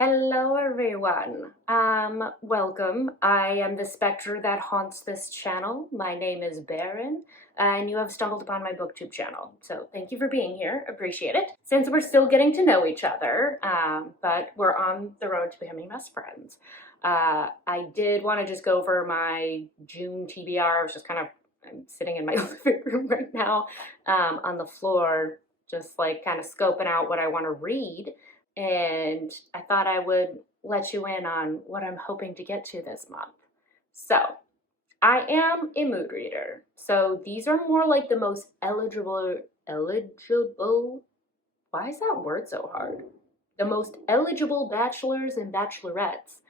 Hello, everyone. Welcome. I am the specter that haunts this channel. My name is Baron, and you have stumbled upon my booktube channel. So thank you for being here. Appreciate it. Since we're still getting to know each other, but we're on the road to becoming best friends. I did want to just go over my June TBR. I'm sitting in my living room right now, on the floor, just like kind of scoping out what I want to read. And I thought I would let you in on what I'm hoping to get to this month. So, I am a mood reader. So, these are more like the most eligible, why is that word so hard? The most eligible bachelors and bachelorettes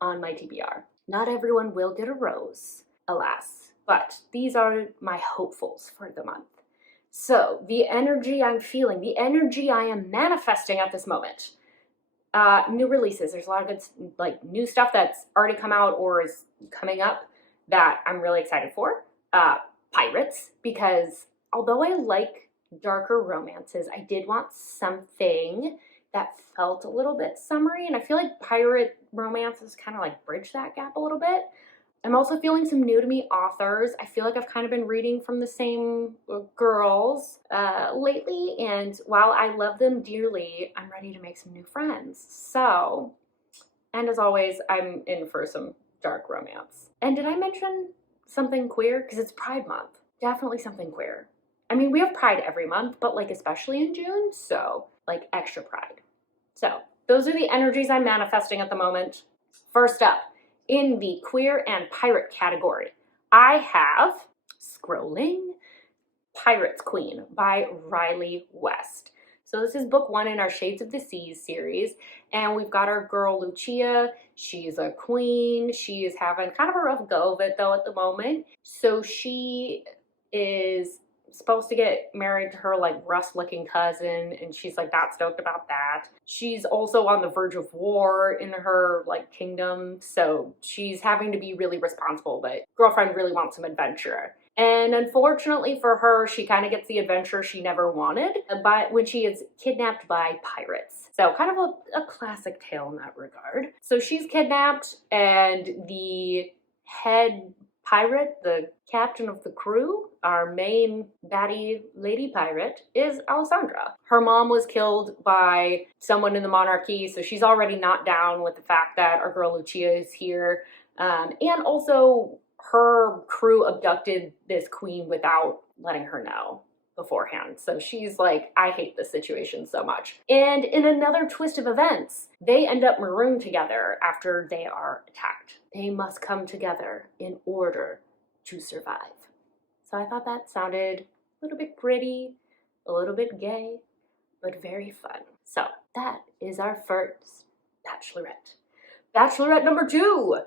on my TBR. Not everyone will get a rose, alas, but these are my hopefuls for the month. So, the energy I'm feeling, the energy I am manifesting at this moment. New releases. There's a lot of good, new stuff that's already come out or is coming up that I'm really excited for. Pirates, because although I like darker romances, I did want something that felt a little bit summery, and I feel like pirate romances kind of like bridge that gap a little bit. I'm also feeling some new to me authors. I feel like I've kind of been reading from the same girls lately, and while I love them dearly, I'm ready to make some new friends. So, and as always, I'm in for some dark romance. And did I mention something queer? Because it's Pride Month. Definitely something queer. I mean, we have Pride every month, but like especially in June, so like extra Pride. So, those are the energies I'm manifesting at the moment. First up, in the queer and pirate category, I have scrolling Pirates Queen by Riley West. So this is book one in our Shades of the Seas series, and we've got our girl Lucia. She's a queen. She is having kind of a rough go of it though at the moment. So she is supposed to get married to her like rust looking cousin, and she's like not stoked about that. She's also on the verge of war in her like kingdom, so she's having to be really responsible, but girlfriend really wants some adventure. And unfortunately for her, she kind of gets the adventure she never wanted, but when she is kidnapped by pirates. So kind of a classic tale in that regard. So she's kidnapped, and the head pirate, the captain of the crew, our main baddie lady pirate, is Alessandra. Her mom was killed by someone in the monarchy, so she's already not down with the fact that our girl Lucia is here. And also, her crew abducted this queen without letting her know beforehand. So she's like, I hate this situation so much. And in another twist of events, they end up marooned together after they are attacked. They must come together in order to survive. So I thought that sounded a little bit gritty, a little bit gay, but very fun. So that is our first bachelorette. Bachelorette number two.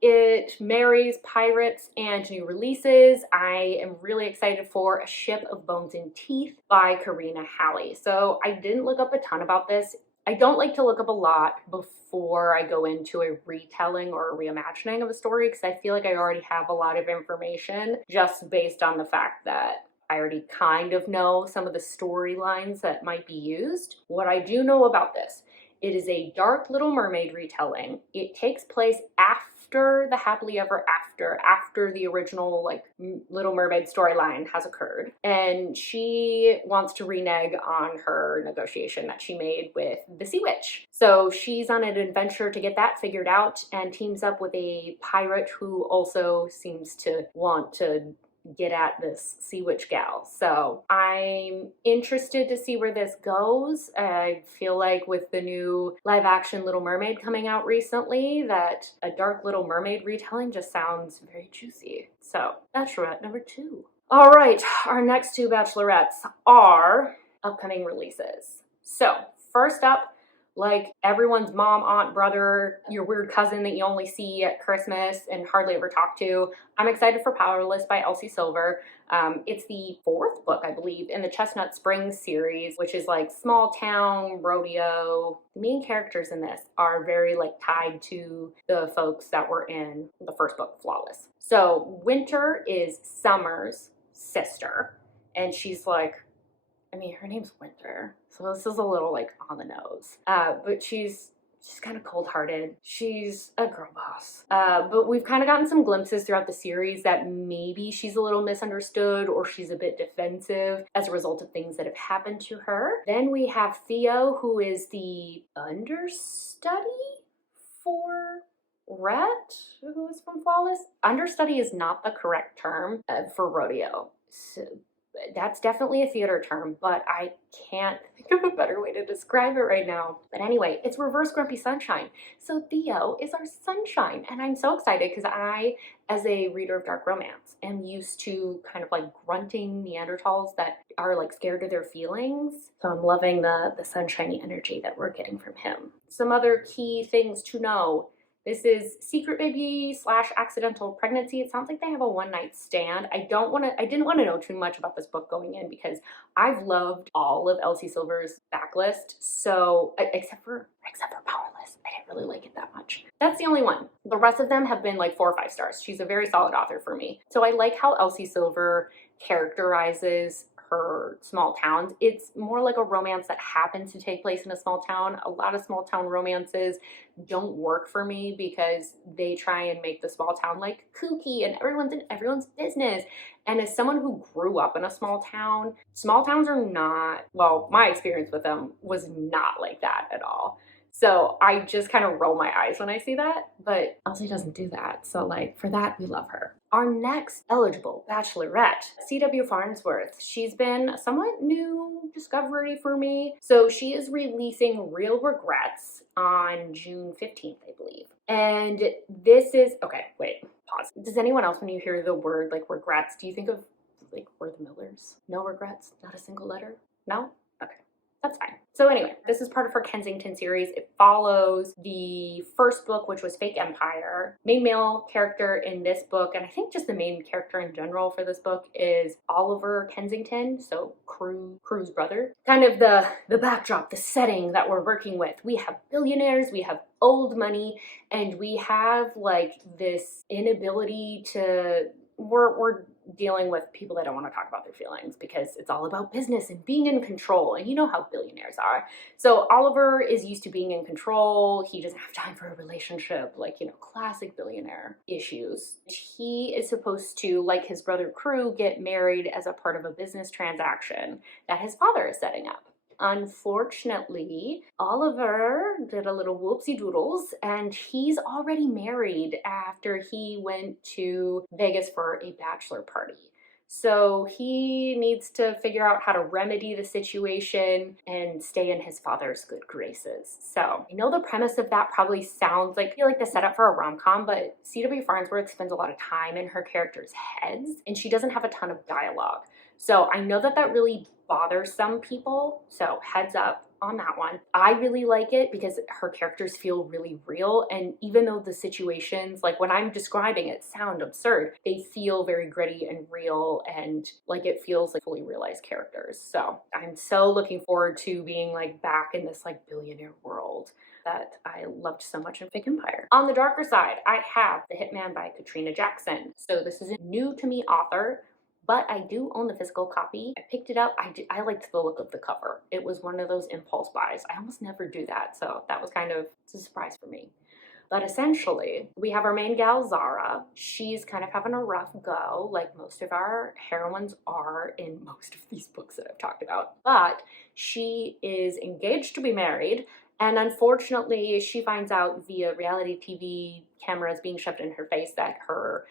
It marries pirates and new releases. I am really excited for A Ship of Bones and Teeth by Karina Halle. So I didn't look up a ton about this. I don't like to look up a lot before I go into a retelling or a reimagining of a story because I feel like I already have a lot of information just based on the fact that I already kind of know some of the storylines that might be used. What I do know about this, it is a dark Little Mermaid retelling. It takes place after the happily ever after the original like Little Mermaid storyline has occurred. And she wants to renege on her negotiation that she made with the Sea Witch. So she's on an adventure to get that figured out and teams up with a pirate who also seems to want to get at this Sea Witch gal. So I'm interested to see where this goes. I feel like with the new live action Little Mermaid coming out recently that a dark Little Mermaid retelling just sounds very juicy. So bachelorette number two. All right, our next two bachelorettes are upcoming releases. So first up, like everyone's mom, aunt, brother, your weird cousin that you only see at Christmas and hardly ever talk to, I'm excited for Powerless by Elsie Silver. It's the fourth book, I believe, in the Chestnut Springs series, which is like small town rodeo. The main characters in this are very like tied to the folks that were in the first book, Flawless. So Winter is Summer's sister, and she's like, I mean, her name's Winter, So this is a little like on the nose. But she's kind of cold-hearted. She's a girl boss. But we've kind of gotten some glimpses throughout the series that maybe she's a little misunderstood or she's a bit defensive as a result of things that have happened to her. Then we have Theo, who is the understudy for Rhett, who is from Flawless. Understudy is not the correct term for Rodeo. So that's definitely a theater term, but I can't think of a better way to describe it right now. But anyway, it's reverse Grumpy Sunshine. So Theo is our sunshine, and I'm so excited because I, as a reader of dark romance, am used to kind of like grunting Neanderthals that are like scared of their feelings. So I'm loving the sunshiny energy that we're getting from him. Some other key things to know. This is secret baby / accidental pregnancy. It sounds like they have a one-night stand. I didn't want to know too much about this book going in because I've loved all of Elsie Silver's backlist. So except for Powerless, I didn't really like it that much. That's the only one. The rest of them have been like 4 or 5 stars. She's a very solid author for me. So I like how Elsie Silver characterizes her small towns. It's more like a romance that happens to take place in a small town. A lot of small town romances don't work for me because they try and make the small town like kooky and everyone's in everyone's business. And as someone who grew up in a small towns are not, well, my experience with them was not like that at all. So I just kind of roll my eyes when I see that, but Elsie doesn't do that. So like for that, we love her. Our next eligible bachelorette, C.W. Farnsworth. She's been a somewhat new discovery for me. So she is releasing Real Regrets on June 15th, I believe. And this is, okay, wait, pause. Does anyone else, when you hear the word like regrets, do you think of like We're the Millers? No regrets? Not a single letter? No? Okay. That's fine. So anyway, this is part of her Kensington series. It follows the first book, which was Fake Empire. Main male character in this book, and I think just the main character in general for this book, is Oliver Kensington, so Crewe's brother. Kind of the backdrop, the setting that we're working with. We have billionaires, we have old money, and we have like this inability to, we're dealing with people that don't want to talk about their feelings because it's all about business and being in control. And you know how billionaires are. So Oliver is used to being in control. He doesn't have time for a relationship, like, you know, classic billionaire issues. He is supposed to, like his brother Crewe, get married as a part of a business transaction that his father is setting up. Unfortunately, Oliver did a little whoopsie doodles and he's already married after he went to Vegas for a bachelor party. So he needs to figure out how to remedy the situation and stay in his father's good graces. So I know the premise of that probably sounds like, I feel like the setup for a rom-com, but C.W. Farnsworth spends a lot of time in her characters' heads and she doesn't have a ton of dialogue. So I know that really bothers some people, so heads up on that one. I really like it because her characters feel really real, and even though the situations, like when I'm describing it, sound absurd, they feel very gritty and real, and like it feels like fully realized characters. So I'm so looking forward to being like back in this like billionaire world that I loved so much in Fake Empire. On the darker side, I have The Hitman by Katrina Jackson. So this is a new to me author, but I do own the physical copy. I picked it up. I liked the look of the cover. It was one of those impulse buys. I almost never do that, so that was kind of a surprise for me. But essentially, we have our main gal, Zara. She's kind of having a rough go, like most of our heroines are in most of these books that I've talked about. But she is engaged to be married, and unfortunately, she finds out via reality TV cameras being shoved in her face that her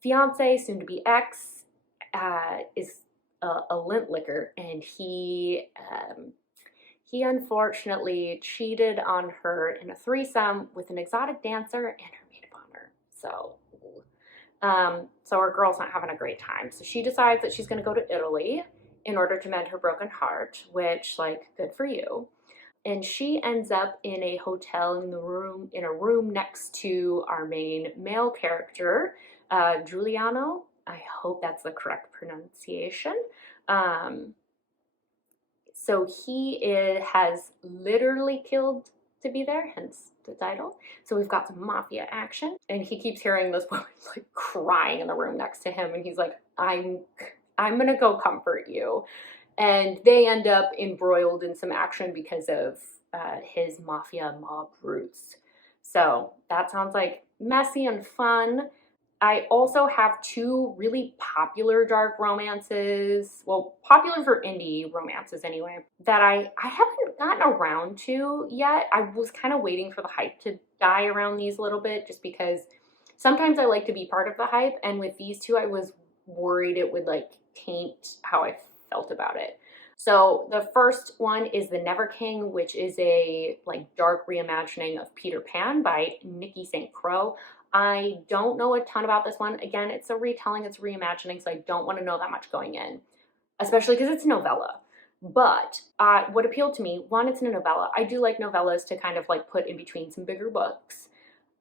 fiance, soon to be ex, is a lint licker, and he unfortunately cheated on her in a threesome with an exotic dancer and her maid of honor. So our girl's not having a great time. So she decides that she's going to go to Italy in order to mend her broken heart, which, like, good for you. And she ends up in a hotel in a room next to our main male character, Giuliano. I hope that's the correct pronunciation. So he has literally killed to be there, hence the title. So we've got some mafia action, and he keeps hearing this woman like crying in the room next to him, and he's like, I'm gonna go comfort you. and they end up embroiled in some action because of his mafia mob roots. So that sounds like messy and fun. I also have two really popular dark romances, well, popular for indie romances anyway, that I haven't gotten around to yet. I was kind of waiting for the hype to die around these a little bit, just because sometimes I like to be part of the hype, and with these two I was worried it would like taint how I felt about it. So the first one is The Never King, which is a like dark reimagining of Peter Pan by Nikki St. Crowe. I don't know a ton about this one. Again, it's a retelling, it's reimagining, so I don't want to know that much going in, especially because it's a novella. But what appealed to me, one, it's a novella. I do like novellas to kind of like put in between some bigger books.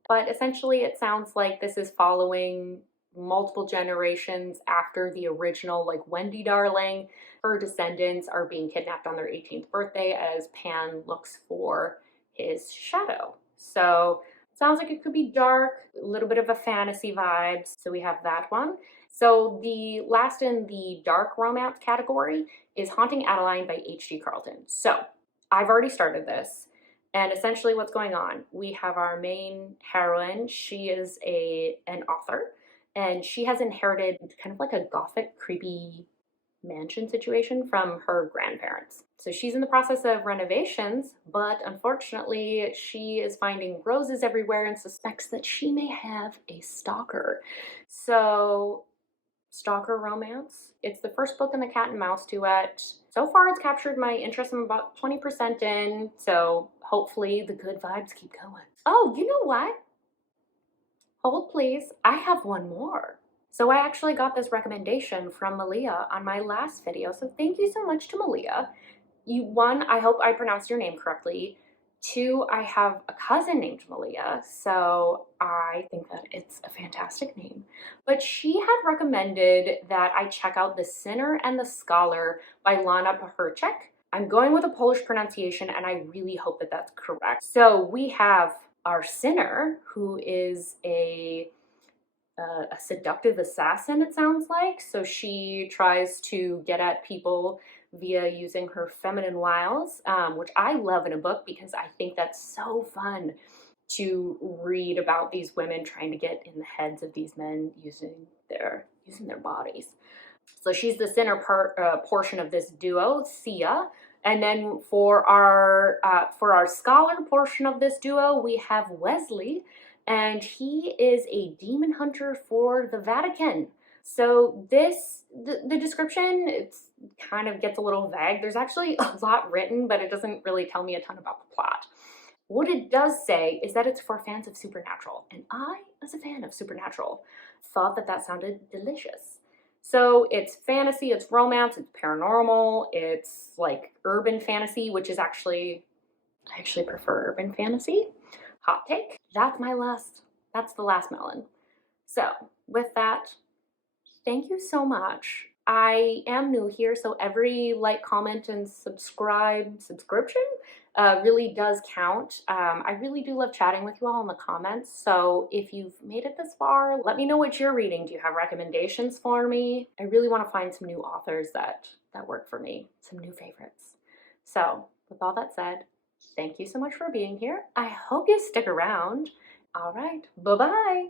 But essentially, it sounds like this is following multiple generations after the original, like Wendy Darling. Her descendants are being kidnapped on their 18th birthday as Pan looks for his shadow. So sounds like it could be dark, a little bit of a fantasy vibes. So we have that one. So the last in the dark romance category is Haunting Adeline by H.G. Carlton. So I've already started this. And essentially what's going on, we have our main heroine. She is an author, and she has inherited kind of like a gothic, creepy mansion situation from her grandparents. So she's in the process of renovations, but unfortunately she is finding roses everywhere and suspects that she may have a stalker. So stalker romance. It's the first book in the cat and mouse duet. So far it's captured my interest. I'm about 20% in, so hopefully the good vibes keep going. Oh, you know what? Hold please, I have one more. So I actually got this recommendation from Malia on my last video, so thank you so much to Malia. One, I hope I pronounced your name correctly. Two, I have a cousin named Malia, so I think that it's a fantastic name. But she had recommended that I check out The Sinner and the Scholar by Lana Pecherczyk. I'm going with a Polish pronunciation, and I really hope that that's correct. So we have our sinner, who is a seductive assassin, it sounds like. So she tries to get at people via using her feminine wiles, which I love in a book because I think that's so fun to read about these women trying to get in the heads of these men using their bodies. So she's the sinner portion of this duo, Sia. And then for our scholar portion of this duo, we have Wesley, and he is a demon hunter for the Vatican. So the description, it's kind of gets a little vague. There's actually a lot written, but it doesn't really tell me a ton about the plot. What it does say is that it's for fans of Supernatural, and I, as a fan of Supernatural, thought that sounded delicious. So it's fantasy, it's romance, it's paranormal, it's like urban fantasy, which is I actually prefer urban fantasy. Hot take. That's the last melon. So with that, thank you so much. I am new here, so every like, comment, and subscription really does count. I really do love chatting with you all in the comments, so if you've made it this far, let me know what you're reading. Do you have recommendations for me? I really want to find some new authors that work for me, some new favorites. So with all that said, thank you so much for being here. I hope you stick around. All right, bye-bye.